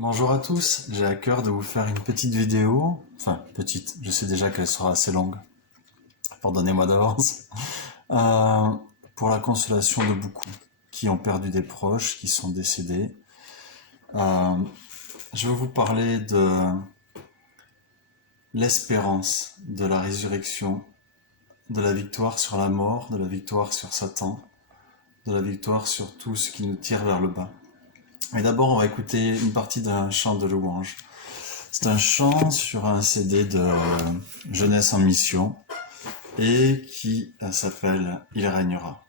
Bonjour à tous, j'ai à cœur de vous faire une petite vidéo, enfin petite, je sais déjà qu'elle sera assez longue, pardonnez-moi d'avance, euh, pour la consolation de beaucoup qui ont perdu des proches, qui sont décédés. Euh, je vais vous parler de l'espérance de la résurrection, de la victoire sur la mort, de la victoire sur Satan, de la victoire sur tout ce qui nous tire vers le bas. Et d'abord, on va écouter une partie d'un chant de louange. C'est un chant sur un CD de Jeunesse en Mission et qui s'appelle Il régnera.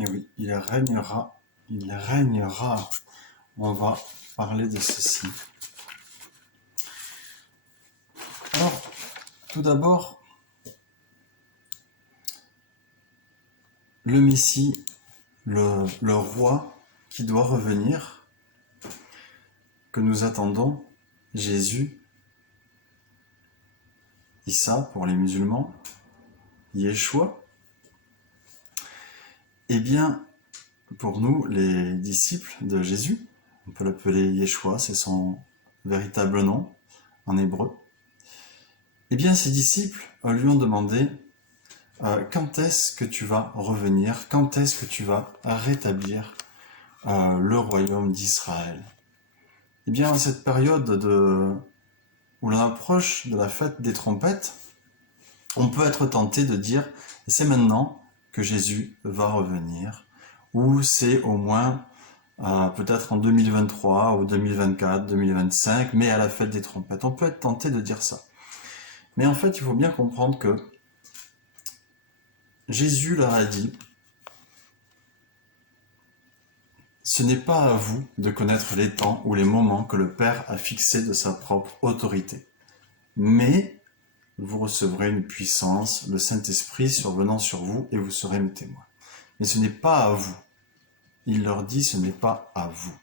Et oui, il régnera, il régnera. On va parler de ceci. Alors, tout d'abord, le Messie, le roi qui doit revenir, que nous attendons, Jésus, Issa pour les musulmans, Yeshua, eh bien, pour nous, les disciples de Jésus, on peut l'appeler Yeshua, c'est son véritable nom en hébreu, eh bien, ses disciples lui ont demandé quand est-ce que tu vas revenir, quand est-ce que tu vas rétablir le royaume d'Israël. Eh bien, à cette période où l'on approche de la fête des trompettes, on peut être tenté de dire c'est maintenant que Jésus va revenir, ou c'est au moins peut-être en 2023 ou 2024, 2025, mais à la fête des trompettes. On peut être tenté de dire ça. Mais en fait, il faut bien comprendre que Jésus leur a dit ce n'est pas à vous de connaître les temps ou les moments que le Père a fixés de sa propre autorité, mais vous recevrez une puissance, le Saint-Esprit survenant sur vous, et vous serez mes témoins. Mais ce n'est pas à vous. Il leur dit, ce n'est pas à vous.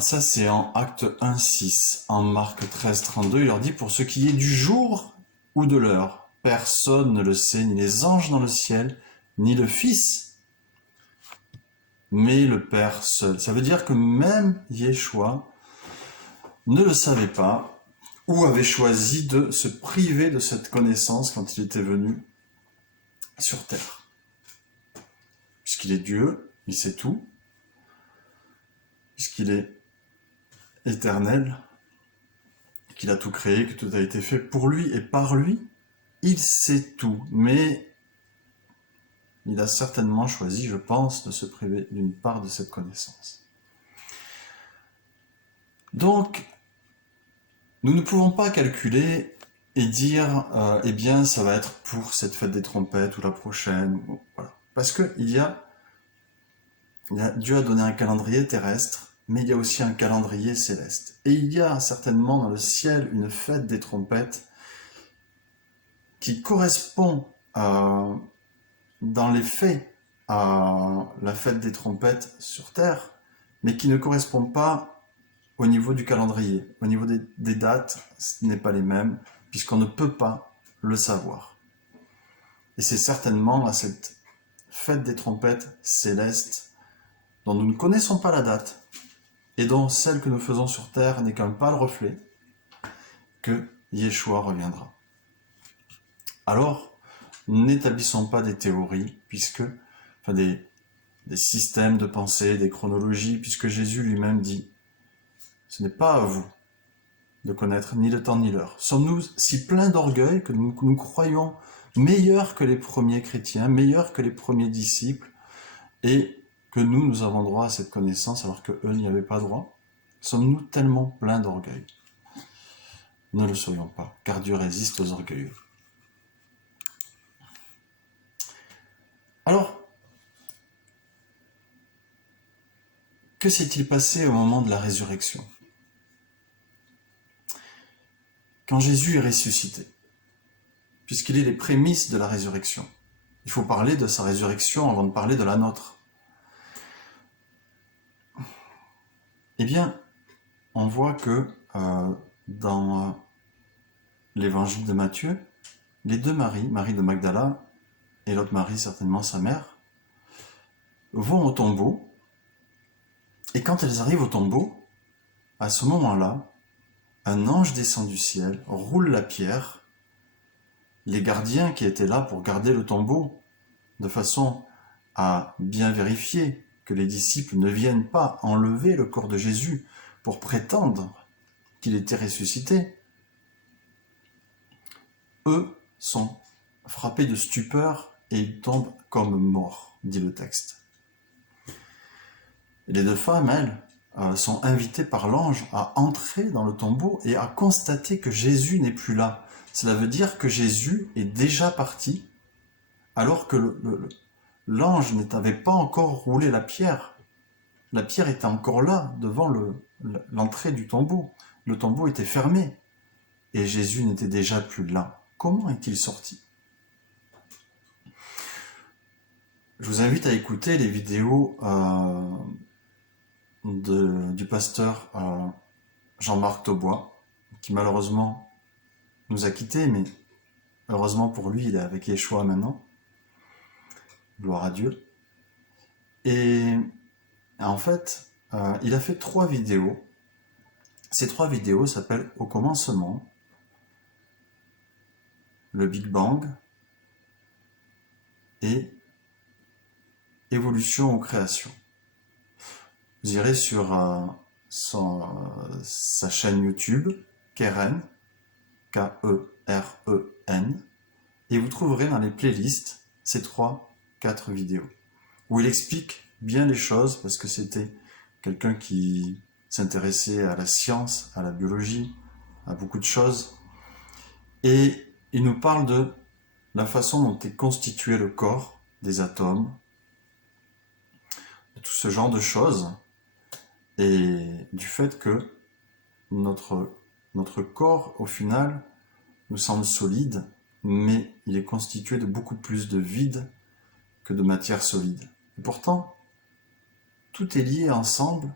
Ça, c'est en Acte 1,6. En Marc 13,32, il leur dit, pour ce qui est du jour ou de l'heure, personne ne le sait, ni les anges dans le ciel, ni le Fils, mais le Père seul. Ça veut dire que même Yeshua ne le savait pas, ou avait choisi de se priver de cette connaissance quand il était venu sur terre. Puisqu'il est Dieu, il sait tout, puisqu'il est éternel, qu'il a tout créé, que tout a été fait pour lui et par lui, il sait tout, mais il a certainement choisi, je pense, de se priver d'une part de cette connaissance. Donc, Nous ne pouvons pas calculer et dire, eh bien, ça va être pour cette fête des trompettes ou la prochaine. Voilà. Parce que Dieu a donné un calendrier terrestre, mais il y a aussi un calendrier céleste. Et il y a certainement dans le ciel une fête des trompettes qui correspond dans les faits à la fête des trompettes sur Terre, mais qui ne correspond pas au niveau du calendrier. Au niveau des dates, ce n'est pas les mêmes, puisqu'on ne peut pas le savoir. Et c'est certainement à cette fête des trompettes célestes, dont nous ne connaissons pas la date, et dont celle que nous faisons sur Terre n'est qu'un pâle reflet, que Yeshua reviendra. Alors, n'établissons pas des théories, des systèmes de pensée, des chronologies, puisque Jésus lui-même dit, ce n'est pas à vous de connaître ni le temps ni l'heure. Sommes-nous si pleins d'orgueil que nous croyons meilleurs que les premiers chrétiens, meilleurs que les premiers disciples, et que nous avons droit à cette connaissance alors qu'eux n'y avaient pas droit? Sommes-nous tellement pleins d'orgueil? Ne le soyons pas, car Dieu résiste aux orgueilleux. Alors, que s'est-il passé au moment de la résurrection? Quand Jésus est ressuscité, puisqu'il est les prémices de la résurrection. Il faut parler de sa résurrection avant de parler de la nôtre. Eh bien, on voit que dans l'évangile de Matthieu, les deux Marie, Marie de Magdala et l'autre Marie, certainement sa mère, vont au tombeau. Et quand elles arrivent au tombeau, à ce moment-là, un ange descend du ciel, roule la pierre. Les gardiens qui étaient là pour garder le tombeau, de façon à bien vérifier que les disciples ne viennent pas enlever le corps de Jésus pour prétendre qu'il était ressuscité, eux sont frappés de stupeur et ils tombent comme morts, dit le texte. Les deux femmes, elles, sont invitées par l'ange à entrer dans le tombeau et à constater que Jésus n'est plus là. Cela veut dire que Jésus est déjà parti, alors que l'ange n'avait pas encore roulé la pierre. La pierre était encore là, devant l'entrée du tombeau. Le tombeau était fermé. Et Jésus n'était déjà plus là. Comment est-il sorti? Je vous invite à écouter les vidéos du pasteur Jean-Marc Taubois, qui malheureusement nous a quittés, mais heureusement pour lui, il est avec Yeshua maintenant. Gloire à Dieu. Et en fait, il a fait 3 vidéos. Ces 3 vidéos s'appellent « Au commencement »,« Le Big Bang » et « Évolution ou création ». Vous irez sur sa chaîne YouTube, Keren, K-E-R-E-N, et vous trouverez dans les playlists ces 3-4 vidéos, où il explique bien les choses, parce que c'était quelqu'un qui s'intéressait à la science, à la biologie, à beaucoup de choses, et il nous parle de la façon dont est constitué le corps, des atomes, de tout ce genre de choses, et du fait que notre corps, au final, nous semble solide, mais il est constitué de beaucoup plus de vide que de matière solide. Et pourtant, tout est lié ensemble,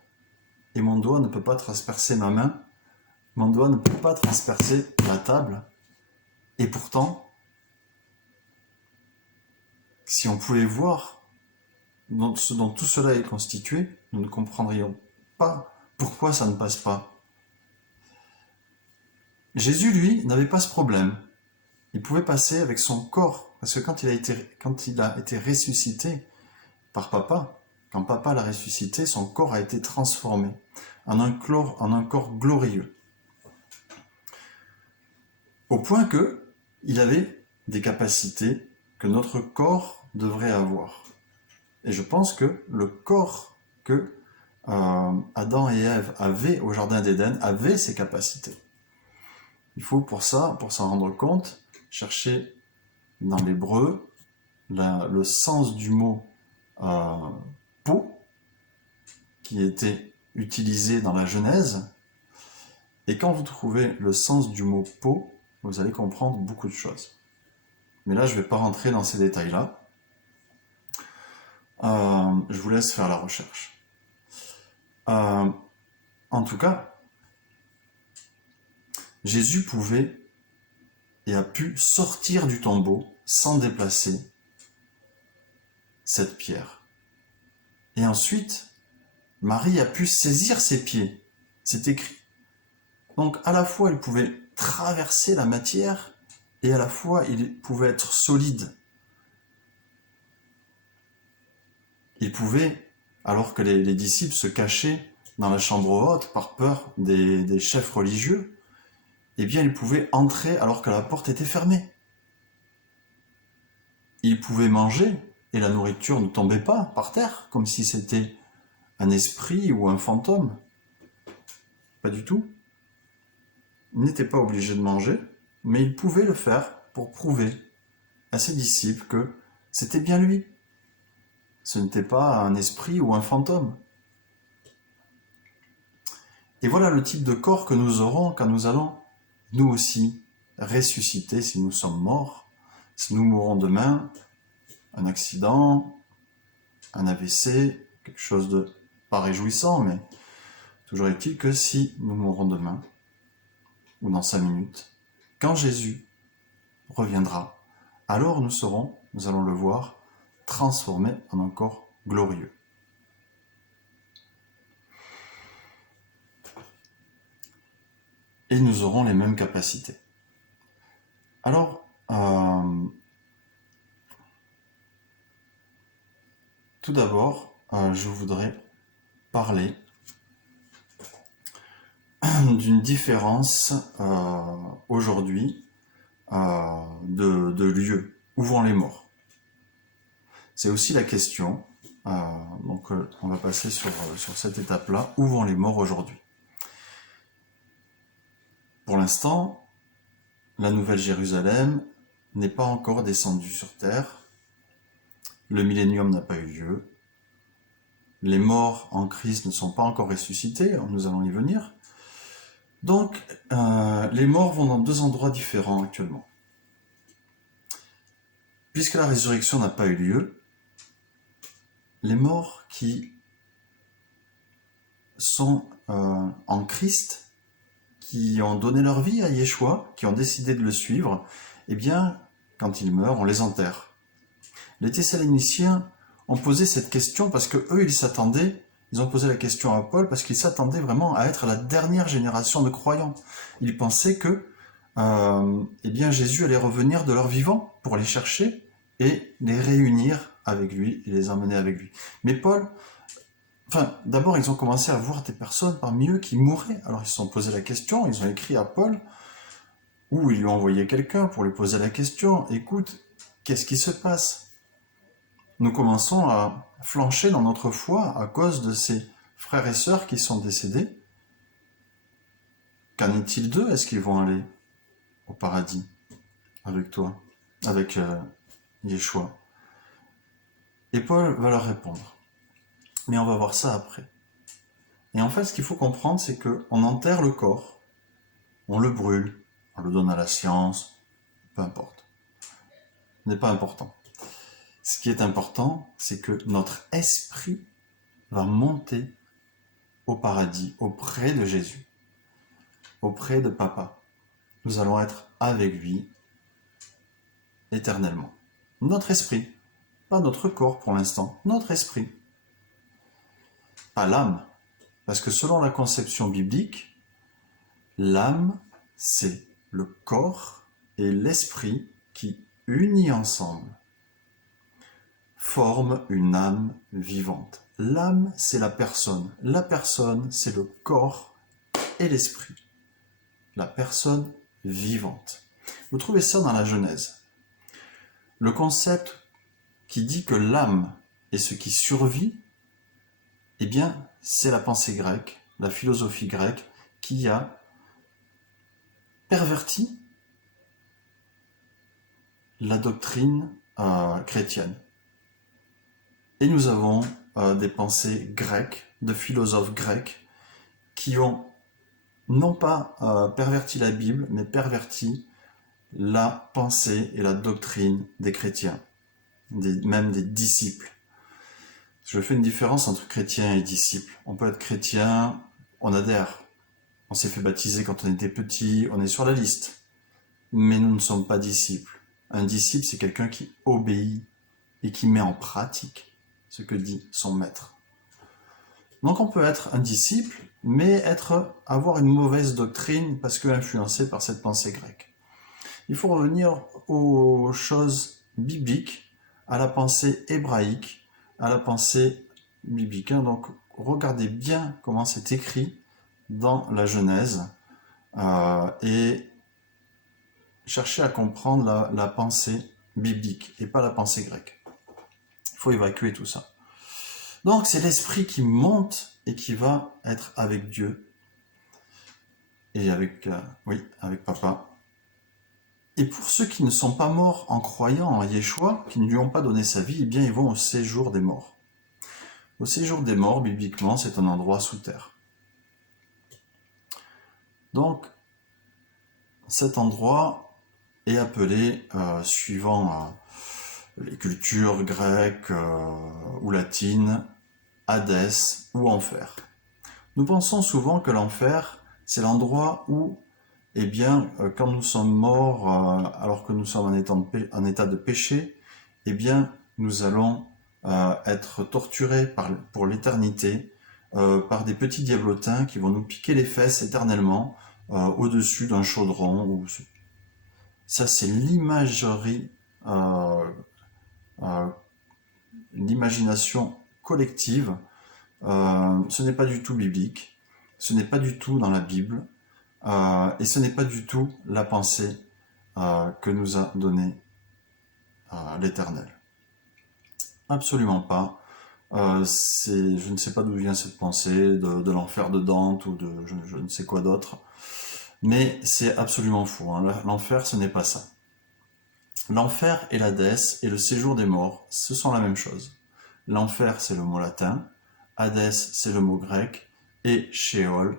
et mon doigt ne peut pas transpercer ma main, mon doigt ne peut pas transpercer la table, et pourtant, si on pouvait voir ce dont tout cela est constitué, nous ne comprendrions pas pourquoi ça ne passe pas. Jésus, lui, n'avait pas ce problème. Il pouvait passer avec son corps, parce que quand il a été ressuscité par papa, quand papa l'a ressuscité, son corps a été transformé en un corps glorieux. Au point que il avait des capacités que notre corps devrait avoir. Et je pense que le corps que Adam et Ève avaient au Jardin d'Éden avait ces capacités. Il faut pour ça, pour s'en rendre compte, chercher dans l'hébreu le sens du mot peau, qui était utilisé dans la Genèse. Et quand vous trouvez le sens du mot peau, vous allez comprendre beaucoup de choses. Mais là, je ne vais pas rentrer dans ces détails-là. Je vous laisse faire la recherche. En tout cas, Jésus pouvait et a pu sortir du tombeau sans déplacer cette pierre. Et ensuite, Marie a pu saisir ses pieds. C'est écrit. Donc à la fois, il pouvait traverser la matière et à la fois, il pouvait être solide. Il pouvait, alors que les disciples se cachaient dans la chambre haute par peur des chefs religieux, eh bien, il pouvait entrer alors que la porte était fermée. Il pouvait manger et la nourriture ne tombait pas par terre, comme si c'était un esprit ou un fantôme. Pas du tout. Il n'était pas obligé de manger, mais il pouvait le faire pour prouver à ses disciples que c'était bien lui. Ce n'était pas un esprit ou un fantôme. Et voilà le type de corps que nous aurons quand nous allons, nous aussi, ressusciter si nous sommes morts. Si nous mourrons demain, un accident, un AVC, quelque chose de pas réjouissant, mais toujours est-il que si nous mourrons demain, ou dans 5 minutes, quand Jésus reviendra, alors nous allons le voir, transformé en un corps glorieux. Et nous aurons les mêmes capacités. Alors, tout d'abord, je voudrais parler d'une différence aujourd'hui de lieu. Où vont les morts? C'est aussi la question. Donc, on va passer sur cette étape-là. Où vont les morts aujourd'hui? Pour l'instant, la Nouvelle Jérusalem n'est pas encore descendue sur terre. Le millénium n'a pas eu lieu. Les morts en Christ ne sont pas encore ressuscités. Nous allons y venir. Donc, les morts vont dans 2 endroits différents actuellement. Puisque la résurrection n'a pas eu lieu, les morts qui sont en Christ, qui ont donné leur vie à Yeshua, qui ont décidé de le suivre, eh bien, quand ils meurent, on les enterre. Les Thessaloniciens ont posé cette question parce que eux, ils ont posé la question à Paul parce qu'ils s'attendaient vraiment à être la dernière génération de croyants. Ils pensaient que eh bien, Jésus allait revenir de leur vivant pour les chercher et les réunir avec lui et les emmener avec lui. Mais d'abord, ils ont commencé à voir des personnes parmi eux qui mouraient. Alors, ils se sont posé la question, ils ont écrit à Paul, ou ils lui ont envoyé quelqu'un pour lui poser la question. Écoute, qu'est-ce qui se passe? Nous commençons à flancher dans notre foi à cause de ces frères et sœurs qui sont décédés. Qu'en est-il d'eux? Est-ce qu'ils vont aller au paradis avec toi, avec Yeshua? Et Paul va leur répondre. Mais on va voir ça après. Et en fait, ce qu'il faut comprendre, c'est qu'on enterre le corps, on le brûle, on le donne à la science, peu importe. Ce n'est pas important. Ce qui est important, c'est que notre esprit va monter au paradis, auprès de Jésus, auprès de Papa. Nous allons être avec lui éternellement. Notre esprit, pas notre corps pour l'instant, notre esprit. Pas l'âme, parce que selon la conception biblique, l'âme, c'est le corps et l'esprit qui, unis ensemble, forment une âme vivante. L'âme, c'est la personne. La personne, c'est le corps et l'esprit. La personne vivante. Vous trouvez ça dans la Genèse. Le concept qui dit que l'âme est ce qui survit, eh bien, c'est la pensée grecque, la philosophie grecque, qui a pervertit la doctrine chrétienne. Et nous avons des pensées grecques, de philosophes grecs, qui ont non pas perverti la Bible, mais perverti la pensée et la doctrine des chrétiens, même des disciples. Je fais une différence entre chrétien et disciple. On peut être chrétien, on adhère, on s'est fait baptiser quand on était petit, on est sur la liste, mais nous ne sommes pas disciples. Un disciple, c'est quelqu'un qui obéit et qui met en pratique ce que dit son maître. Donc on peut être un disciple, mais avoir une mauvaise doctrine parce que influencé par cette pensée grecque. Il faut revenir aux choses bibliques, à la pensée hébraïque, à la pensée biblique. Donc regardez bien comment c'est écrit dans la Genèse et cherchez à comprendre la pensée biblique et pas la pensée grecque. Il faut évacuer tout ça. Donc c'est l'esprit qui monte et qui va être avec Dieu et avec papa. Et pour ceux qui ne sont pas morts en croyant en Yeshua, qui ne lui ont pas donné sa vie, eh bien ils vont au séjour des morts. Au séjour des morts, bibliquement, c'est un endroit sous terre. Donc cet endroit est appelé, suivant les cultures grecques ou latines, Hadès ou enfer. Nous pensons souvent que l'enfer, c'est l'endroit où, quand nous sommes morts, alors que nous sommes en état de péché, nous allons être torturés pour l'éternité par des petits diablotins qui vont nous piquer les fesses éternellement au-dessus d'un chaudron. Ça, c'est l'imagerie, l'imagination collective. Ce n'est pas du tout biblique, ce n'est pas du tout dans la Bible, et ce n'est pas du tout la pensée que nous a donnée l'Éternel. Absolument pas. Je ne sais pas d'où vient cette pensée de l'enfer de Dante ou de je ne sais quoi d'autre, mais c'est absolument faux. L'enfer, ce n'est pas ça. L'enfer et l'Hadès et le séjour des morts, ce sont la même chose. L'enfer, c'est le mot latin, Hadès, c'est le mot grec, et Sheol,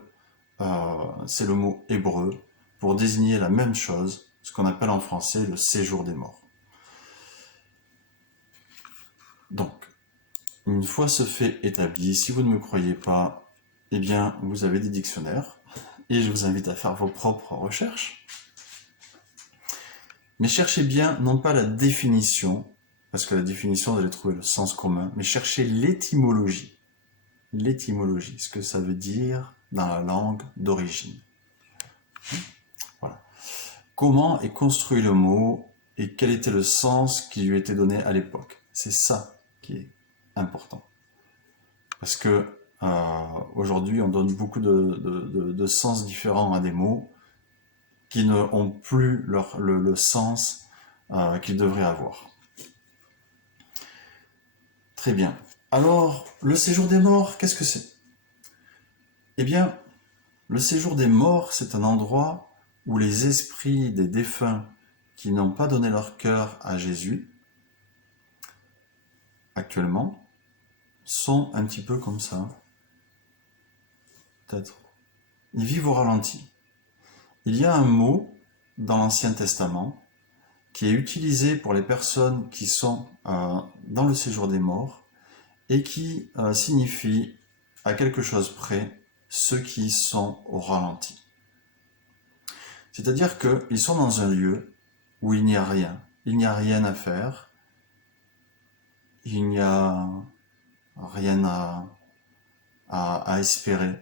c'est le mot hébreu, pour désigner la même chose, ce qu'on appelle en français le séjour des morts. Donc, une fois ce fait établi, si vous ne me croyez pas, eh bien, vous avez des dictionnaires, et je vous invite à faire vos propres recherches. Mais cherchez bien, non pas la définition, parce que la définition, vous allez trouver le sens commun, mais cherchez l'étymologie. L'étymologie, ce que ça veut dire dans la langue d'origine. Voilà. Comment est construit le mot et quel était le sens qui lui était donné à l'époque. C'est ça qui est important. Parce que aujourd'hui, on donne beaucoup de sens différents à des mots qui n'ont plus le sens qu'ils devraient avoir. Très bien. Alors, le séjour des morts, qu'est-ce que c'est? Eh bien, le séjour des morts, c'est un endroit où les esprits des défunts qui n'ont pas donné leur cœur à Jésus, actuellement, sont un petit peu comme ça. Peut-être. Ils vivent au ralenti. Il y a un mot dans l'Ancien Testament qui est utilisé pour les personnes qui sont dans le séjour des morts et qui signifie à quelque chose près ceux qui sont au ralenti. C'est-à-dire qu'ils sont dans un lieu où il n'y a rien à faire, il n'y a rien à espérer.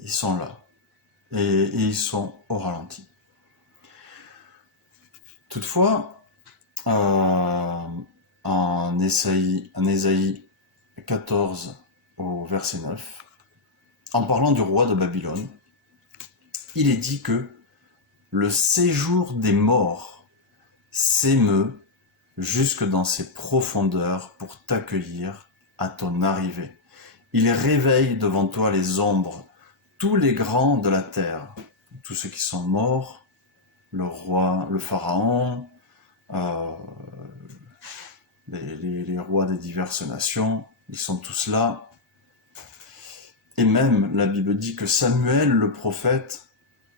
Ils sont là et ils sont au ralenti. Toutefois, en Ésaïe 14 au verset 9, en parlant du roi de Babylone, il est dit que le séjour des morts s'émeut jusque dans ses profondeurs pour t'accueillir à ton arrivée. Il réveille devant toi les ombres, tous les grands de la terre. tous ceux qui sont morts, le roi, le pharaon, euh, les rois des diverses nations, ils sont tous là. Et même, la Bible dit que Samuel, le prophète,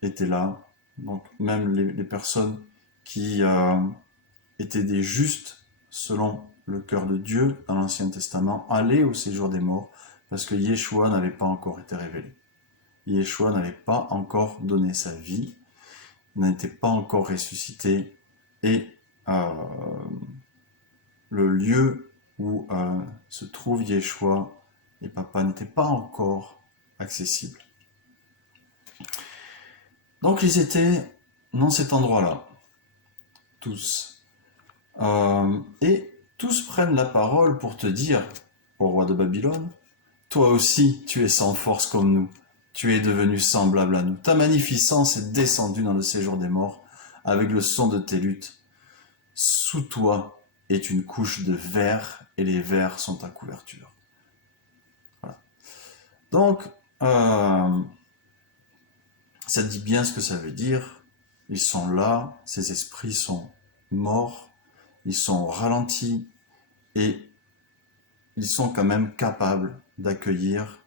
était là. Donc même les personnes qui étaient des justes selon le cœur de Dieu dans l'Ancien Testament allaient au séjour des morts parce que Yeshua n'avait pas encore été révélé. Yeshua n'avait pas encore donné sa vie, n'était pas encore ressuscité et le lieu où se trouve Yeshua et Papa n'était pas encore accessible. Donc ils étaient dans cet endroit-là, tous. Et tous prennent la parole pour te dire, au roi de Babylone, toi aussi tu es sans force comme nous, tu es devenu semblable à nous. Ta magnificence est descendue dans le séjour des morts, avec le son de tes luttes. Sous toi est une couche de vers, et les vers sont ta couverture. Voilà. Donc, ça dit bien ce que ça veut dire. Ils sont là, ces esprits sont morts, ils sont ralentis, et ils sont quand même capables d'accueillir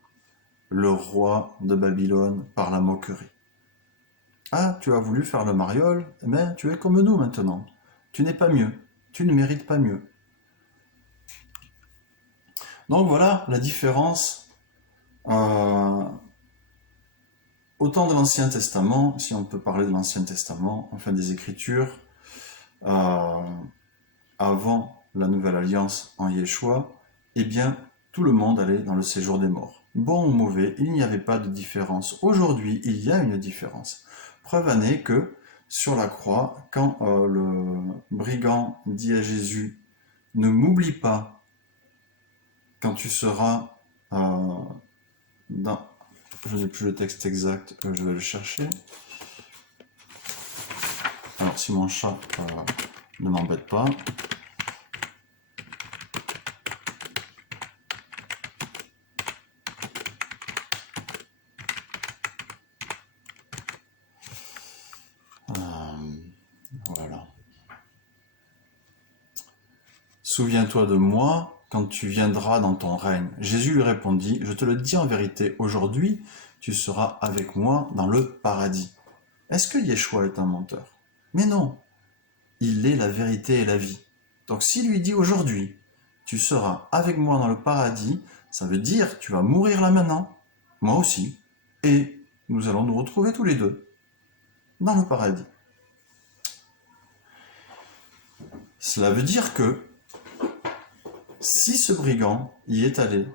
le roi de Babylone par la moquerie. Ah, tu as voulu faire le mariole, mais tu es comme nous maintenant. Tu n'es pas mieux, tu ne mérites pas mieux. Donc voilà la différence au temps de l'Ancien Testament, si on peut parler de l'Ancien Testament, enfin des Écritures, avant la Nouvelle Alliance en Yeshua, eh bien, tout le monde allait dans le séjour des morts. Bon ou mauvais, il n'y avait pas de différence. Aujourd'hui, il y a une différence. Preuve en est que, sur la croix, quand le brigand dit à Jésus « Ne m'oublie pas quand tu seras dans... » Je n'ai plus le texte exact, je vais le chercher. Alors, si mon chat ne m'embête pas... Voilà. Souviens-toi de moi quand tu viendras dans ton règne. Jésus lui répondit, je te le dis en vérité, aujourd'hui, tu seras avec moi dans le paradis. Est-ce que Yeshua est un menteur? Mais non, il est la vérité et la vie. Donc s'il lui dit aujourd'hui, tu seras avec moi dans le paradis, ça veut dire tu vas mourir là maintenant, moi aussi, et nous allons nous retrouver tous les deux dans le paradis. Cela veut dire que si ce brigand y est allé,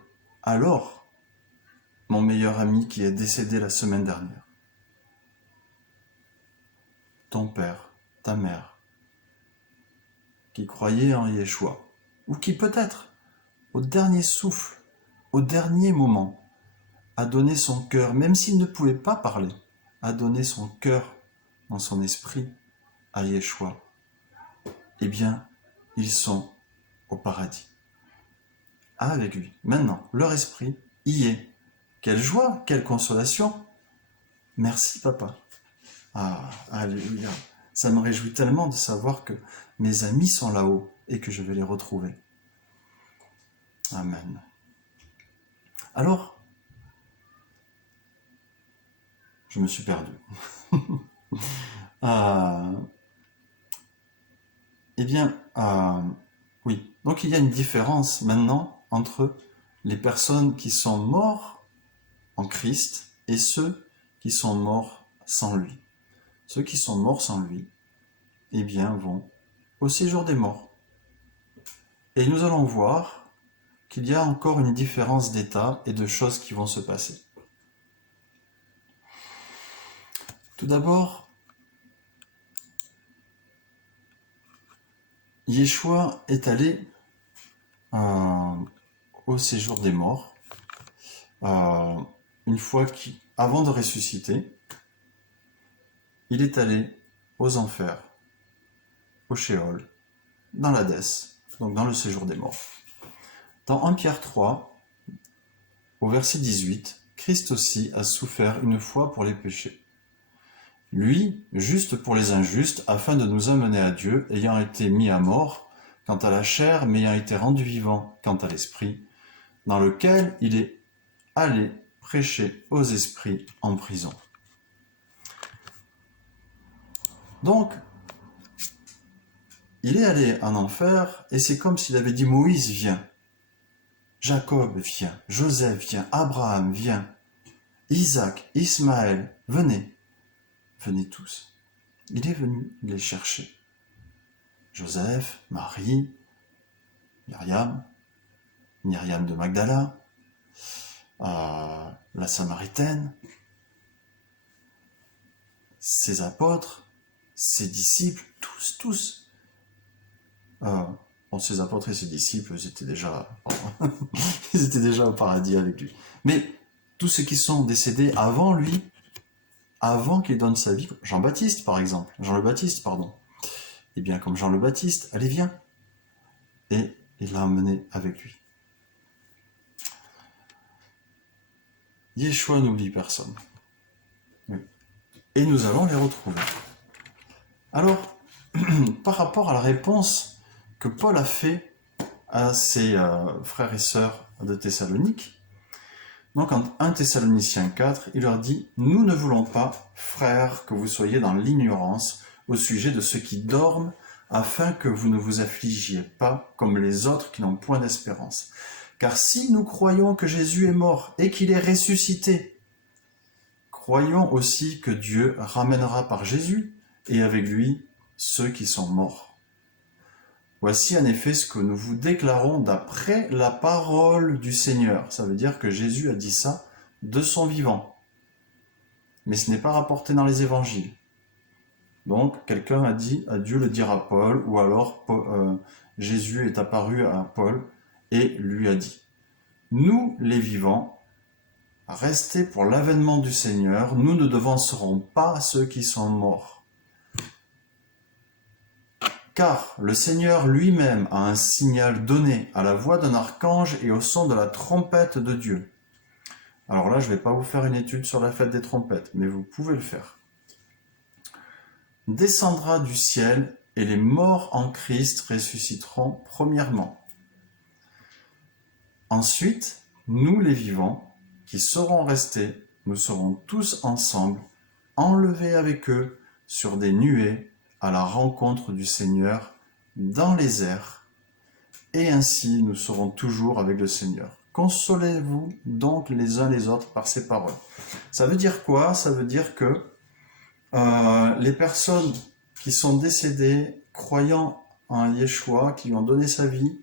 alors mon meilleur ami qui est décédé la semaine dernière, ton père, ta mère, qui croyait en Yeshua, ou qui peut-être, au dernier souffle, au dernier moment, a donné son cœur, même s'il ne pouvait pas parler, a donné son cœur dans son esprit à Yeshua, eh bien, ils sont au paradis. Avec lui. Maintenant, leur esprit y est. Quelle joie, quelle consolation. Merci, papa. Ah, alléluia. Ça me réjouit tellement de savoir que mes amis sont là-haut et que je vais les retrouver. Amen. Alors, je me suis perdu. Eh bien, oui. Donc il y a une différence maintenant entre les personnes qui sont mortes en Christ et ceux qui sont morts sans lui. Ceux qui sont morts sans lui, eh bien, vont au séjour des morts. Et nous allons voir qu'il y a encore une différence d'état et de choses qui vont se passer. Tout d'abord, Yeshua est allé au séjour des morts, une fois qu'avant de ressusciter, il est allé aux enfers, au Sheol, dans l'Hadès, donc dans le séjour des morts. Dans 1 Pierre 3, au verset 18, Christ aussi a souffert une fois pour les péchés. lui, juste pour les injustes, afin de nous amener à Dieu, ayant été mis à mort quant à la chair, mais ayant été rendu vivant quant à l'esprit, dans lequel il est allé prêcher aux esprits en prison. Donc, il est allé en enfer, et c'est comme s'il avait dit, Moïse, viens. Jacob, viens. Joseph, viens. Abraham, viens. Isaac, Ismaël, venez. Venez tous. Il est venu les chercher. Joseph, Marie, Myriam de Magdala, la Samaritaine, ses apôtres, ses disciples, tous. Ses apôtres et ses disciples, ils étaient déjà au paradis avec lui. Mais tous ceux qui sont décédés avant lui, avant qu'il donne sa vie, Jean le Baptiste, pardon. Eh bien, comme Jean le Baptiste, allez, viens. Et il l'a emmené avec lui. Yeshua n'oublie personne. Et nous allons les retrouver. Alors, par rapport à la réponse que Paul a fait à ses frères et sœurs de Thessalonique, donc en 1 Thessaloniciens 4, il leur dit « Nous ne voulons pas, frères, que vous soyez dans l'ignorance au sujet de ceux qui dorment, afin que vous ne vous affligiez pas comme les autres qui n'ont point d'espérance. Car si nous croyons que Jésus est mort et qu'il est ressuscité, croyons aussi que Dieu ramènera par Jésus et avec lui ceux qui sont morts. Voici en effet ce que nous vous déclarons d'après la parole du Seigneur. » Ça veut dire que Jésus a dit ça de son vivant. Mais ce n'est pas rapporté dans les évangiles. Donc, quelqu'un a dû le dire à Paul, ou alors Jésus est apparu à Paul et lui a dit « Nous, les vivants, restés pour l'avènement du Seigneur, nous ne devancerons pas ceux qui sont morts. Car le Seigneur lui-même a un signal donné à la voix d'un archange et au son de la trompette de Dieu. » Alors là, je ne vais pas vous faire une étude sur la fête des trompettes, mais vous pouvez le faire. « Descendra du ciel et les morts en Christ ressusciteront premièrement. Ensuite, nous les vivants, qui seront restés, nous serons tous ensemble, enlevés avec eux sur des nuées, à la rencontre du Seigneur dans les airs, et ainsi nous serons toujours avec le Seigneur. Consolez-vous donc les uns les autres par ces paroles. » Ça veut dire quoi? Ça veut dire que les personnes qui sont décédées, croyant en Yeshua, qui lui ont donné sa vie,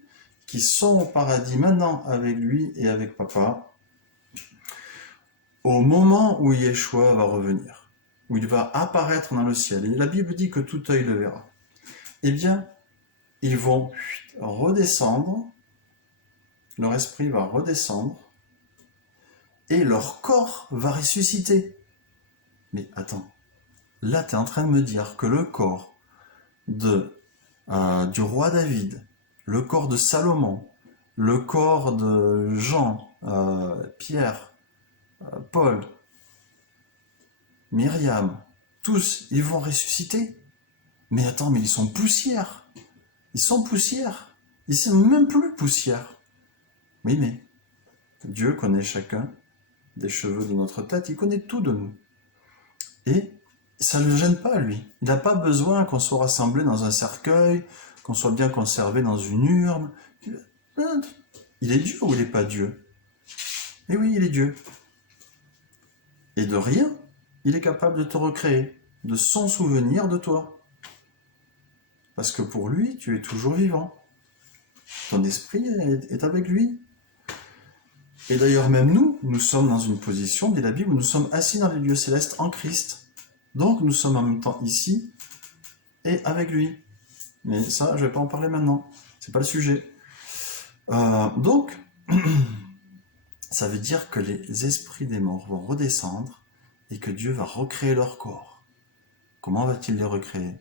qui sont au paradis maintenant avec lui et avec papa, au moment où Yeshua va revenir, où il va apparaître dans le ciel, et la Bible dit que tout œil le verra, eh bien, ils vont redescendre, leur esprit va redescendre, et leur corps va ressusciter. Mais attends, là tu es en train de me dire que le corps du roi David, le corps de Salomon, le corps de Jean, Pierre, Paul, Myriam, tous, ils vont ressusciter. Mais attends, mais ils sont poussière. Ils sont poussière. Ils sont même plus poussière. Oui, mais Dieu connaît chacun des cheveux de notre tête. Il connaît tout de nous. Et ça ne le gêne pas, lui. Il n'a pas besoin qu'on soit rassemblés dans un cercueil, qu'on soit bien conservé dans une urne. Il est Dieu ou il n'est pas Dieu? Eh oui, il est Dieu. Et de rien, il est capable de te recréer, de son souvenir de toi. Parce que pour lui, tu es toujours vivant. Ton esprit est avec lui. Et d'ailleurs, même nous sommes dans une position, dit la Bible, où nous sommes assis dans les lieux célestes en Christ. Donc, nous sommes en même temps ici et avec lui. Mais ça, je ne vais pas en parler maintenant. C'est pas le sujet. Donc, ça veut dire que les esprits des morts vont redescendre et que Dieu va recréer leur corps. Comment va-t-il les recréer?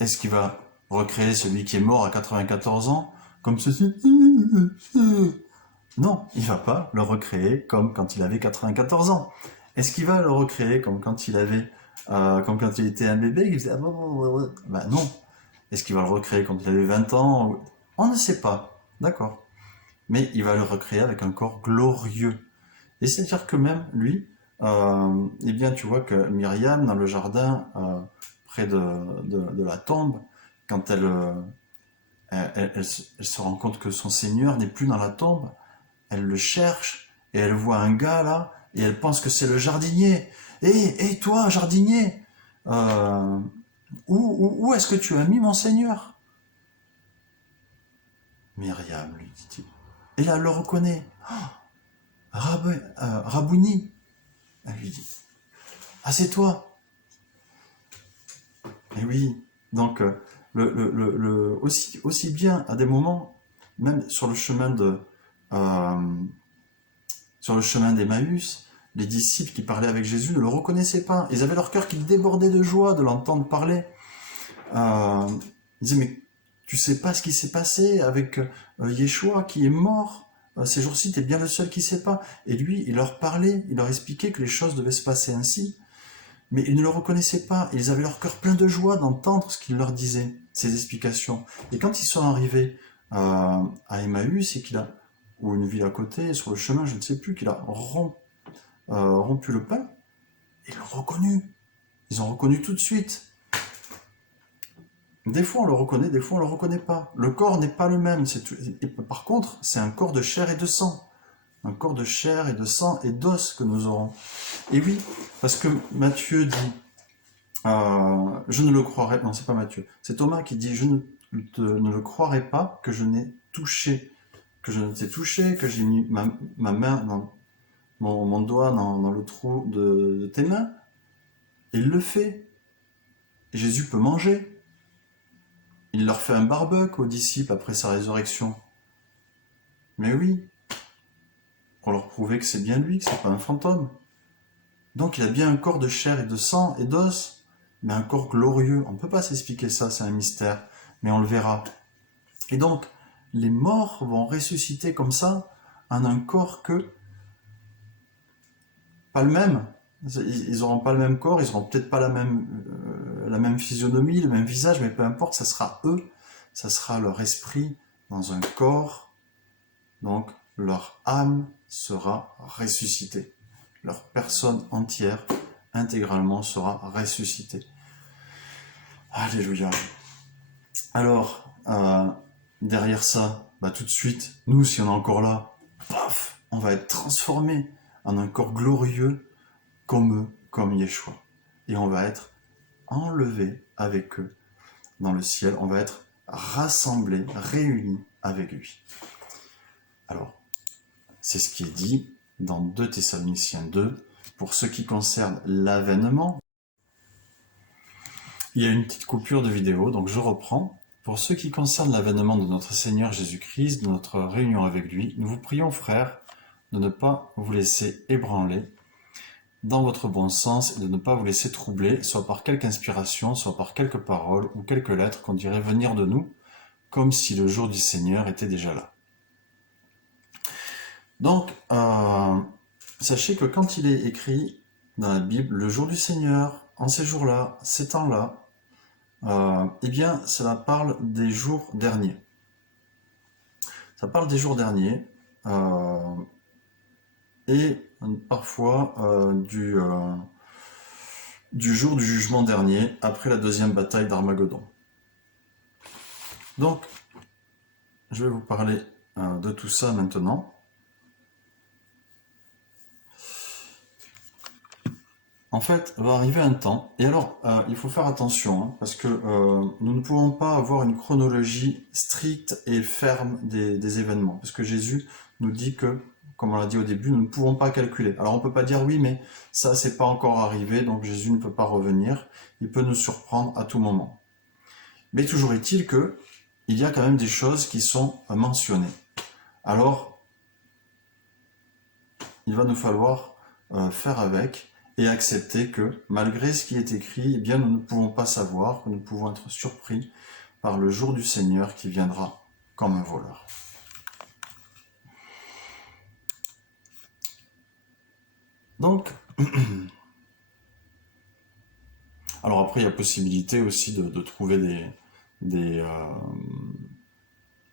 Est-ce qu'il va recréer celui qui est mort à 94 ans comme ceci? Non, il ne va pas le recréer comme quand il avait 94 ans. Est-ce qu'il va le recréer comme quand il avait comme quand il était un bébé, il faisait ah, bah non. Est-ce qu'il va le recréer quand il avait 20 ans? On ne sait pas, d'accord. Mais il va le recréer avec un corps glorieux. Et c'est-à-dire que même lui, eh bien, tu vois que Myriam, dans le jardin, près de la tombe, quand elle se rend compte que son Seigneur n'est plus dans la tombe, elle le cherche, et elle voit un gars là, et elle pense que c'est le jardinier. Hé, toi, jardinier, euh, où est-ce que tu as mis mon Seigneur? Myriam, lui dit-il. Et là, elle le reconnaît. Rabouni, elle lui dit. Ah, c'est toi. Et oui, donc aussi bien à des moments, même euh, sur le chemin d'Emmaüs, les disciples qui parlaient avec Jésus ne le reconnaissaient pas. Ils avaient leur cœur qui débordait de joie de l'entendre parler. Ils disaient, mais tu sais pas ce qui s'est passé avec Yeshua qui est mort. Ces jours-ci, tu es bien le seul qui sait pas. Et lui, il leur parlait, il leur expliquait que les choses devaient se passer ainsi. Mais ils ne le reconnaissaient pas. Ils avaient leur cœur plein de joie d'entendre ce qu'il leur disait, ces explications. Et quand ils sont arrivés à Emmaüs, ou une ville à côté, sur le chemin, je ne sais plus, qu'il a rompu le pain, ils l'ont reconnu. Ils ont reconnu tout de suite. Des fois on le reconnaît, des fois on le reconnaît pas. Le corps n'est pas le même. Par contre, c'est un corps de chair et de sang. Un corps de chair et de sang et d'os que nous aurons. Et oui, parce que Matthieu dit, je ne le croirais, non c'est pas Matthieu, c'est Thomas qui dit, je ne le croirais pas que je n'ai touché, que je ne t'ai touché, que j'ai mis ma main dans mon doigt dans le trou de tes mains. Et il le fait. Et Jésus peut manger. Il leur fait un barbecue aux disciples après sa résurrection. Mais oui, pour leur prouver que c'est bien lui, que c'est pas un fantôme. Donc il a bien un corps de chair et de sang et d'os, mais un corps glorieux. On ne peut pas s'expliquer ça, c'est un mystère, mais on le verra. Et donc, les morts vont ressusciter comme ça, en un corps pas le même. Ils n'auront pas le même corps, ils n'auront peut-être pas la même physionomie, le même visage, mais peu importe, ça sera eux, ça sera leur esprit dans un corps, donc leur âme sera ressuscitée. Leur personne entière, intégralement, sera ressuscitée. Alléluia. Alors, derrière ça, tout de suite, nous, si on est encore là, paf, on va être transformé en un corps glorieux comme eux, comme Yeshua. Et on va être enlevé avec eux dans le ciel. On va être rassemblés, réunis avec lui. Alors, c'est ce qui est dit dans 2 Thessaloniciens 2, pour ce qui concerne l'avènement. Il y a une petite coupure de vidéo, donc je reprends. Pour ce qui concerne l'avènement de notre Seigneur Jésus-Christ, de notre réunion avec lui, nous vous prions, frères, de ne pas vous laisser ébranler dans votre bon sens et de ne pas vous laisser troubler, soit par quelque inspiration, soit par quelques paroles ou quelques lettres qu'on dirait venir de nous, comme si le jour du Seigneur était déjà là. Donc, sachez que quand il est écrit dans la Bible, le jour du Seigneur, en ces jours-là, ces temps-là, eh bien, cela parle des jours derniers. Ça parle des jours derniers et parfois du jour du jugement dernier, après la deuxième bataille d'Armageddon. Donc, je vais vous parler de tout ça maintenant. En fait, va arriver un temps, et alors il faut faire attention, parce que nous ne pouvons pas avoir une chronologie stricte et ferme des événements, parce que Jésus nous dit que, comme on l'a dit au début, nous ne pouvons pas calculer. Alors on ne peut pas dire oui, mais ça c'est pas encore arrivé, donc Jésus ne peut pas revenir, il peut nous surprendre à tout moment. Mais toujours est-il que il y a quand même des choses qui sont mentionnées. Alors, il va nous falloir faire avec, et accepter que, malgré ce qui est écrit, eh bien, nous ne pouvons pas savoir, que nous pouvons être surpris par le jour du Seigneur qui viendra comme un voleur. Donc, Alors après, il y a possibilité aussi de trouver des, euh,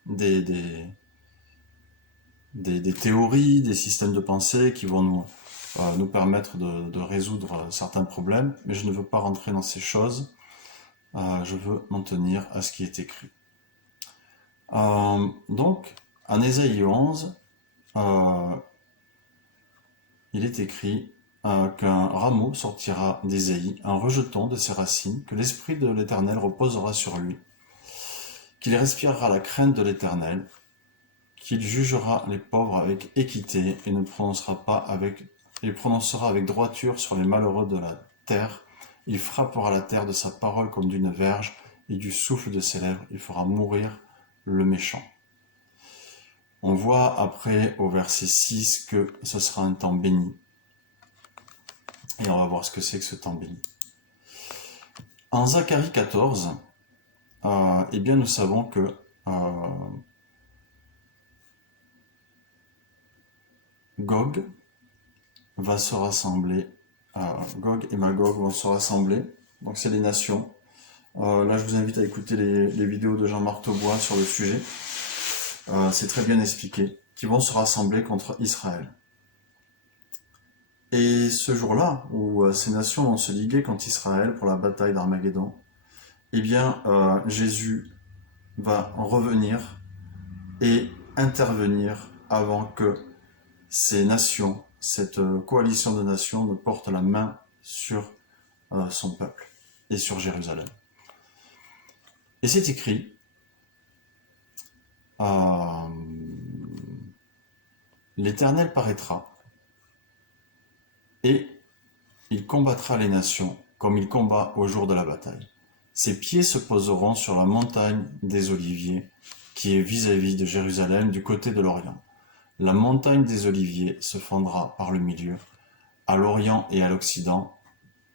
des, des, des théories, des systèmes de pensée qui vont nous permettre de résoudre certains problèmes, mais je ne veux pas rentrer dans ces choses. Je veux m'en tenir à ce qui est écrit. Donc, en Ésaïe 11, il est écrit qu'un rameau sortira d'Ésaïe, un rejeton de ses racines, que l'Esprit de l'Éternel reposera sur lui, qu'il respirera la crainte de l'Éternel, qu'il jugera les pauvres avec équité et ne prononcera pas avec, il prononcera avec droiture sur les malheureux de la terre. Il frappera la terre de sa parole comme d'une verge, et du souffle de ses lèvres, il fera mourir le méchant. On voit après au verset 6 que ce sera un temps béni. Et on va voir ce que c'est que ce temps béni. En Zacharie 14, eh bien nous savons que Gog va se rassembler, Gog et Magog vont se rassembler, donc c'est les nations. Là je vous invite à écouter les vidéos de Jean-Marc Taubois sur le sujet, c'est très bien expliqué, qui vont se rassembler contre Israël. Et ce jour-là, où ces nations vont se liguer contre Israël pour la bataille d'Armageddon, eh bien Jésus va revenir et intervenir avant que ces nations, cette coalition de nations ne porte la main sur son peuple et sur Jérusalem. Et c'est écrit, l'Éternel paraîtra et il combattra les nations comme il combat au jour de la bataille. Ses pieds se poseront sur la montagne des Oliviers qui est vis-à-vis de Jérusalem du côté de l'Orient. La montagne des Oliviers se fendra par le milieu, à l'Orient et à l'Occident,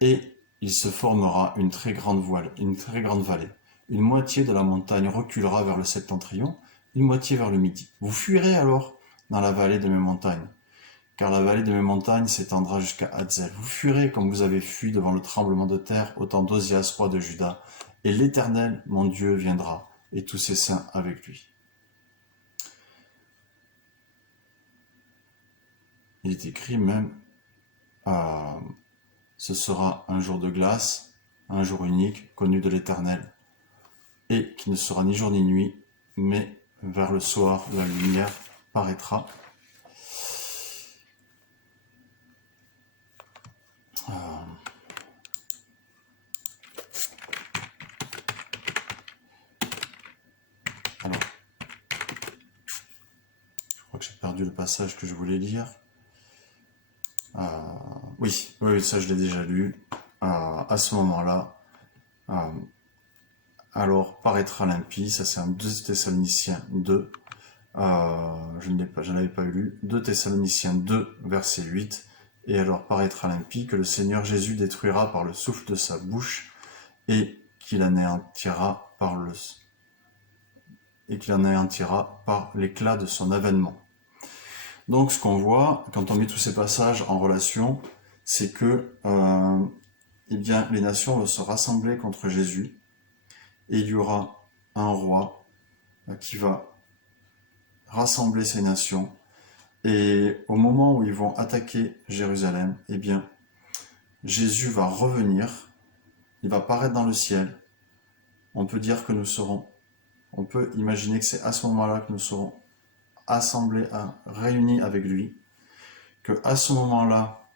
et il se formera une très grande vallée. Une moitié de la montagne reculera vers le septentrion, une moitié vers le midi. Vous fuirez alors dans la vallée de mes montagnes, car la vallée de mes montagnes s'étendra jusqu'à Hadzel. Vous fuirez comme vous avez fui devant le tremblement de terre au temps d'Osias, roi de Juda, et l'Éternel, mon Dieu, viendra, et tous ses saints avec lui. Il est écrit même, ce sera un jour de glace, un jour unique, connu de l'Éternel, et qui ne sera ni jour ni nuit, mais vers le soir, la lumière paraîtra. Alors, je crois que j'ai perdu le passage que je voulais lire. Oui, ça je l'ai déjà lu. À ce moment-là, alors paraîtra l'impie, ça c'est un 2 Thessaloniciens 2, je n'avais pas lu, 2 Thessaloniciens 2, verset 8, et alors paraîtra l'impie que le Seigneur Jésus détruira par le souffle de sa bouche, et qu'il anéantira par l'éclat de son avènement. Donc ce qu'on voit, quand on met tous ces passages en relation, c'est que eh bien, les nations vont se rassembler contre Jésus, et il y aura un roi qui va rassembler ces nations, et au moment où ils vont attaquer Jérusalem, eh bien, Jésus va revenir, il va paraître dans le ciel, on peut imaginer que c'est à ce moment-là que nous serons assemblés, réunis avec lui, que à ce moment-là,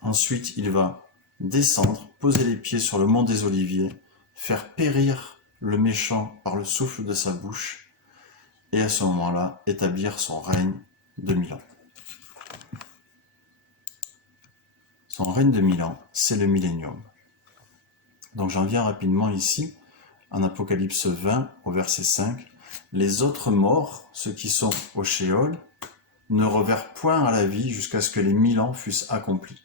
ensuite, il va descendre, poser les pieds sur le mont des Oliviers, faire périr le méchant par le souffle de sa bouche, et à ce moment-là, établir son règne de 1000 ans. Son règne de 1000 ans, c'est le millénium. Donc j'en viens rapidement ici, en Apocalypse 20, au verset 5. Les autres morts, ceux qui sont au Sheol, ne revinrent point à la vie jusqu'à ce que les 1000 ans fussent accomplis.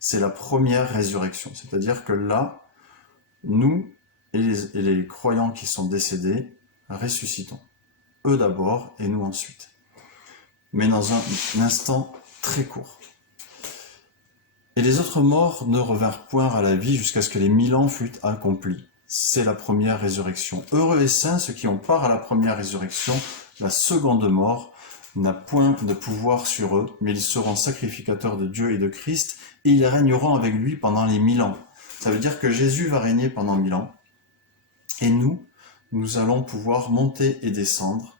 C'est la première résurrection. C'est-à-dire que là, nous et les croyants qui sont décédés ressuscitons. Eux d'abord et nous ensuite. Mais dans un instant très court. Et les autres morts ne revinrent point à la vie jusqu'à ce que les 1000 ans fussent accomplis. C'est la première résurrection. Heureux et saints ceux qui ont part à la première résurrection. La seconde mort n'a point de pouvoir sur eux, mais ils seront sacrificateurs de Dieu et de Christ, et ils régneront avec lui pendant les 1000 ans. Ça veut dire que Jésus va régner pendant 1000 ans, et nous allons pouvoir monter et descendre,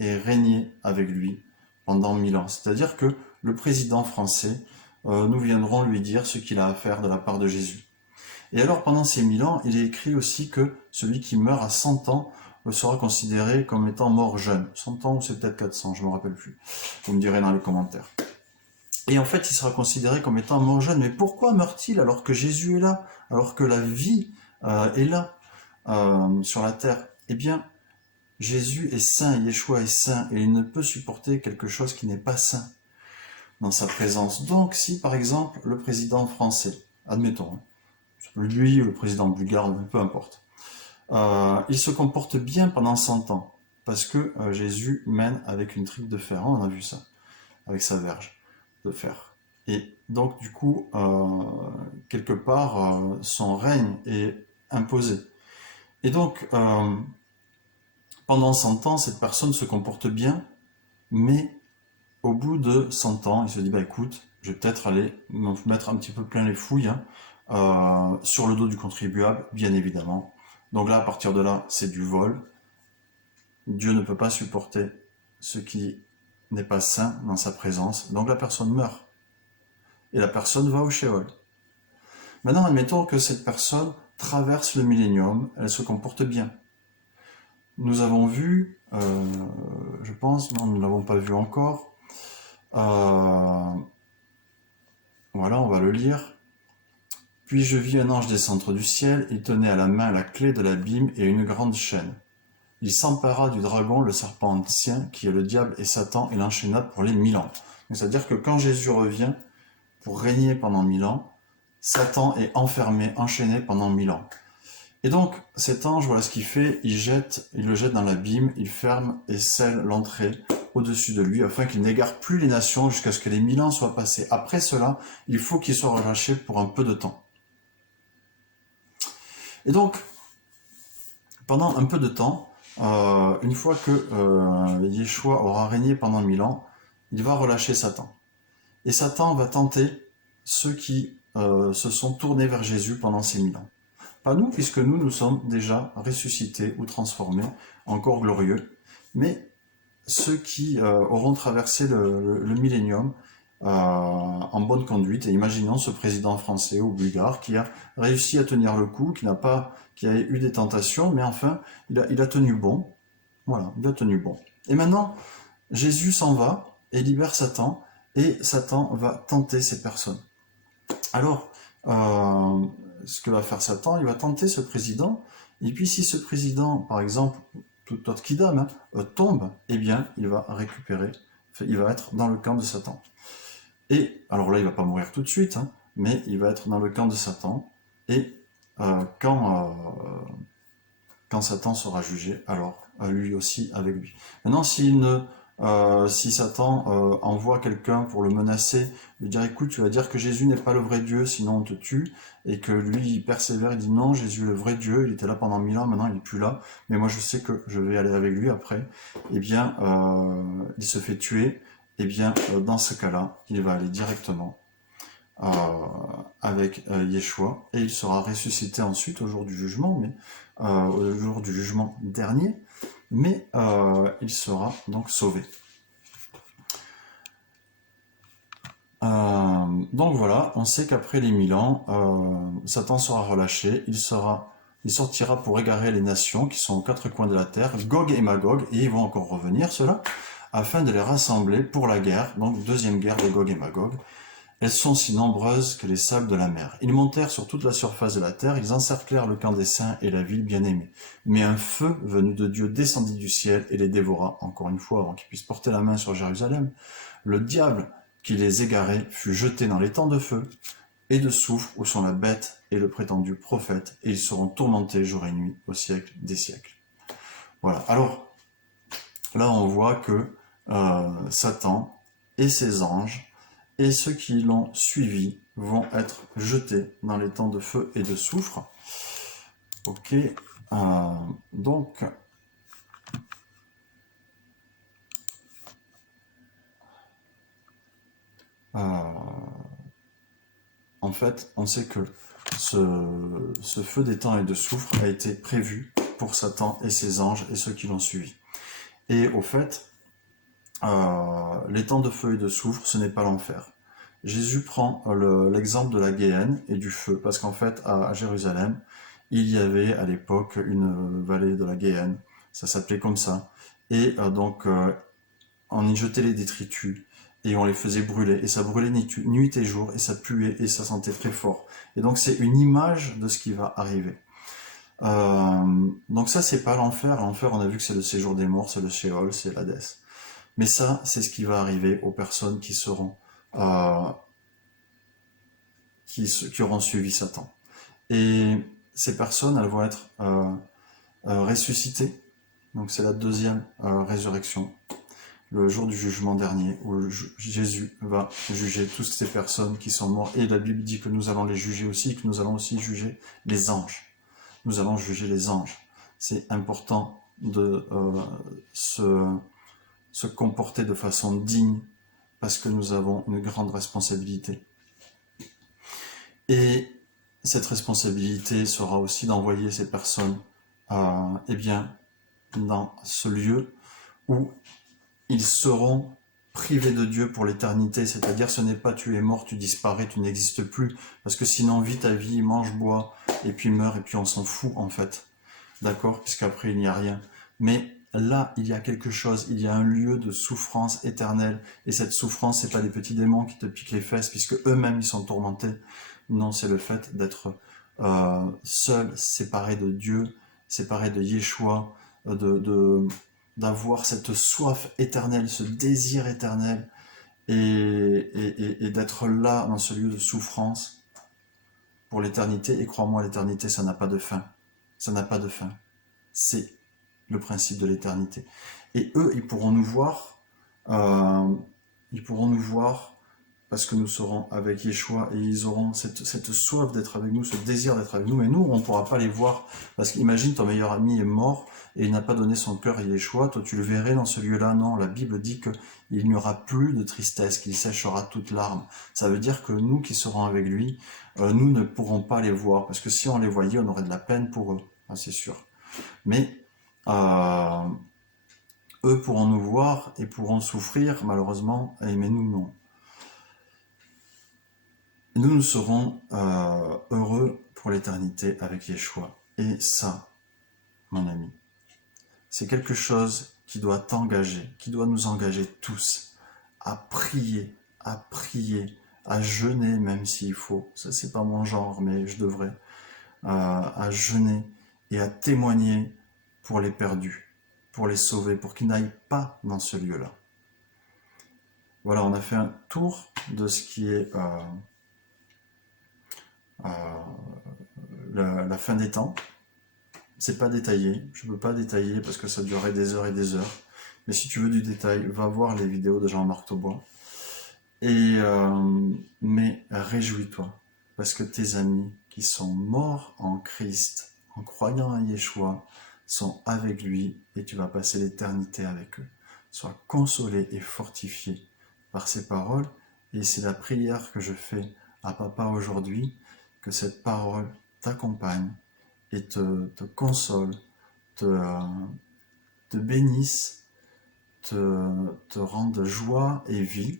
et régner avec lui pendant 1000 ans. C'est-à-dire que le président français, nous viendrons lui dire ce qu'il a à faire de la part de Jésus. Et alors, pendant ces 1000 ans, il est écrit aussi que celui qui meurt à 100 ans sera considéré comme étant mort jeune. 100 ans ou c'est peut-être 400, je ne me rappelle plus. Vous me direz dans les commentaires. Et en fait, il sera considéré comme étant mort jeune. Mais pourquoi meurt-il alors que Jésus est là, alors que la vie est là sur la terre? Eh bien, Jésus est saint, Yeshua est saint, et il ne peut supporter quelque chose qui n'est pas saint dans sa présence. Donc, si par exemple le président français, admettons, lui ou le président bulgare, peu importe, il se comporte bien pendant 100 ans, parce que Jésus mène avec une trique de fer, on a vu ça, avec sa verge de fer. Et donc du coup, quelque part, son règne est imposé. Et donc, pendant 100 ans, cette personne se comporte bien, mais au bout de 100 ans, il se dit, bah écoute, je vais peut-être aller me mettre un petit peu plein les fouilles, sur le dos du contribuable, bien évidemment. Donc là, à partir de là, c'est du vol. Dieu ne peut pas supporter ce qui n'est pas saint dans sa présence. Donc la personne meurt. Et la personne va au Sheol. Maintenant, admettons que cette personne traverse le millénium, elle se comporte bien. Nous avons vu, je pense, non, nous ne l'avons pas vu encore. Voilà, on va le lire. Puis je vis un ange descendre du ciel, il tenait à la main la clé de l'abîme et une grande chaîne. Il s'empara du dragon, le serpent ancien, qui est le diable et Satan, et l'enchaîna pour les 1000 ans. C'est-à-dire que quand Jésus revient pour régner pendant 1000 ans, Satan est enfermé, enchaîné pendant 1000 ans. Et donc, cet ange, voilà ce qu'il fait, il le jette dans l'abîme, il ferme et scelle l'entrée au-dessus de lui, afin qu'il n'égare plus les nations jusqu'à ce que les 1000 ans soient passés. Après cela, il faut qu'il soit relâché pour un peu de temps. Et donc, pendant un peu de temps, une fois que Yeshua aura régné pendant 1000 ans, il va relâcher Satan. Et Satan va tenter ceux qui se sont tournés vers Jésus pendant ces 1000 ans. Pas nous, puisque nous sommes déjà ressuscités ou transformés, encore glorieux, mais ceux qui auront traversé le millénium en bonne conduite. Et imaginons ce président français ou bulgare qui a réussi à tenir le coup, qui a eu des tentations, mais enfin, il a tenu bon. Voilà, il a tenu bon. Et maintenant, Jésus s'en va et libère Satan, et Satan va tenter ces personnes. Alors, ce que va faire Satan, il va tenter ce président, et puis si ce président, par exemple, tout autre kidam, tombe, eh bien, il va être dans le camp de Satan. Et, alors là, il va pas mourir tout de suite, mais il va être dans le camp de Satan, et quand Satan sera jugé, alors lui aussi avec lui. Maintenant, si Satan envoie quelqu'un pour le menacer, lui dire écoute, tu vas dire que Jésus n'est pas le vrai Dieu, sinon on te tue, et que lui il persévère, il dit non, Jésus est le vrai Dieu, il était là pendant 1000 ans, maintenant il n'est plus là, mais moi je sais que je vais aller avec lui après, eh bien il se fait tuer, eh bien dans ce cas-là, il va aller directement avec Yeshua, et il sera ressuscité ensuite au jour du jugement, mais au jour du jugement dernier, mais il sera donc sauvé. Donc voilà, on sait qu'après les 1000 ans, Satan sera relâché, il sortira pour égarer les nations qui sont aux quatre coins de la terre, Gog et Magog, et ils vont encore revenir, ceux-là, afin de les rassembler pour la guerre, donc deuxième guerre de Gog et Magog. Elles sont si nombreuses que les sables de la mer. Ils montèrent sur toute la surface de la terre, ils encerclèrent le camp des saints et la ville bien-aimée. Mais un feu venu de Dieu descendit du ciel et les dévora, encore une fois, avant qu'ils puissent porter la main sur Jérusalem. Le diable qui les égarait fut jeté dans les temps de feu et de soufre où sont la bête et le prétendu prophète, et ils seront tourmentés jour et nuit au siècle des siècles. Voilà, alors, là on voit que Satan et ses anges et ceux qui l'ont suivi vont être jetés dans les temps de feu et de soufre. Ok, donc en fait, on sait que ce feu des temps et de soufre a été prévu pour Satan et ses anges et ceux qui l'ont suivi. Et au fait, les temps de feu et de soufre, ce n'est pas l'enfer. Jésus prend l'exemple de la Guéhenne et du feu, parce qu'en fait, à Jérusalem, il y avait à l'époque une vallée de la Guéhenne, ça s'appelait comme ça, et donc on y jetait les détritus, et on les faisait brûler, et ça brûlait nuit et jour, et ça puait, et ça sentait très fort. Et donc c'est une image de ce qui va arriver. Donc ça, c'est pas l'enfer. L'enfer, on a vu que c'est le séjour des morts, c'est le Sheol, c'est l'Hadès. Mais ça, c'est ce qui va arriver aux personnes qui seront qui auront suivi Satan. Et ces personnes, elles vont être ressuscitées. Donc c'est la deuxième résurrection, le jour du jugement dernier, où Jésus va juger toutes ces personnes qui sont mortes. Et la Bible dit que nous allons les juger aussi, que nous allons aussi juger les anges. Nous allons juger les anges. C'est important de se comporter de façon digne, parce que nous avons une grande responsabilité. Et cette responsabilité sera aussi d'envoyer ces personnes eh bien, dans ce lieu où ils seront privés de Dieu pour l'éternité. C'est-à-dire, ce n'est pas tu es mort, tu disparais, tu n'existes plus. Parce que sinon, vis ta vie, mange, bois, et puis meurs, et puis on s'en fout en fait. D'accord? Puisqu'après, il n'y a rien. Mais là, il y a quelque chose, il y a un lieu de souffrance éternelle. Et cette souffrance, c'est pas des petits démons qui te piquent les fesses, puisque eux-mêmes, ils sont tourmentés. Non, c'est le fait d'être seul, séparé de Dieu, séparé de Yeshua, d'avoir cette soif éternelle, ce désir éternel, et d'être là dans ce lieu de souffrance pour l'éternité. Et crois-moi, l'éternité, ça n'a pas de fin. Ça n'a pas de fin. C'est le principe de l'éternité. Et eux, ils pourront nous voir, parce que nous serons avec Yeshua, et ils auront cette soif d'être avec nous, ce désir d'être avec nous, mais nous, on ne pourra pas les voir, parce qu'imagine, ton meilleur ami est mort, et il n'a pas donné son cœur à Yeshua, toi tu le verrais dans ce lieu-là. Non, la Bible dit qu'il n'y aura plus de tristesse, qu'il séchera toute larme. Ça veut dire que nous qui serons avec lui, nous ne pourrons pas les voir, parce que si on les voyait, on aurait de la peine pour eux, c'est sûr. Mais eux pourront nous voir et pourront souffrir, malheureusement, mais nous non. Nous serons heureux pour l'éternité avec Yeshua. Et ça, mon ami, c'est quelque chose qui doit t'engager, qui doit nous engager tous à prier, à jeûner même s'il faut. Ça, c'est pas mon genre, mais je devrais. À jeûner et à témoigner pour les perdus, pour les sauver, pour qu'ils n'aillent pas dans ce lieu-là. Voilà, on a fait un tour de ce qui est la fin des temps. C'est pas détaillé, je ne peux pas détailler parce que ça durerait des heures et des heures. Mais si tu veux du détail, va voir les vidéos de Jean-Marc Taubois. Mais réjouis-toi, parce que tes amis qui sont morts en Christ, en croyant à Yeshua, sont avec lui et tu vas passer l'éternité avec eux. Sois consolé et fortifié par ces paroles, et c'est la prière que je fais à Papa aujourd'hui, que cette parole t'accompagne et te console, te bénisse, te rende joie et vie,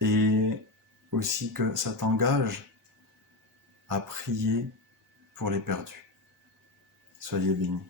et aussi que ça t'engage à prier pour les perdus. Soyez bénis.